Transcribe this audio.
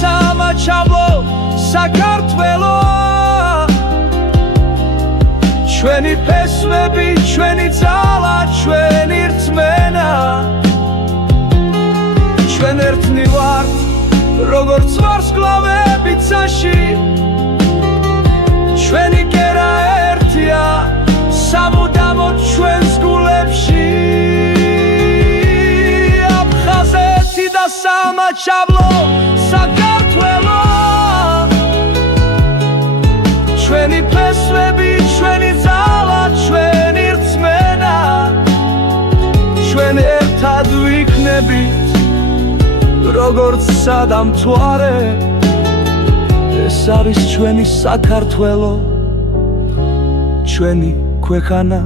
სამაჩაბლო საქართველო ჩვენი ფესვები ჩვენი ძალა ჩვენი რწმენა ჩვენ ერთნი ვართ როგორც ვარსკვლავები ცაში ჩვენი კერა ერთია სამუდამოდ ჩვენს გულებში აფხაზეთი და სამაჩაბლო საქართველო ჩვენი ფესვები ჩვენი ძალა ჩვენი რწმენა ჩვენ ერთად ვიქნებით როგორც სადამთვარე ეს არის ჩვენი საქართველო ჩვენი ქვეყანა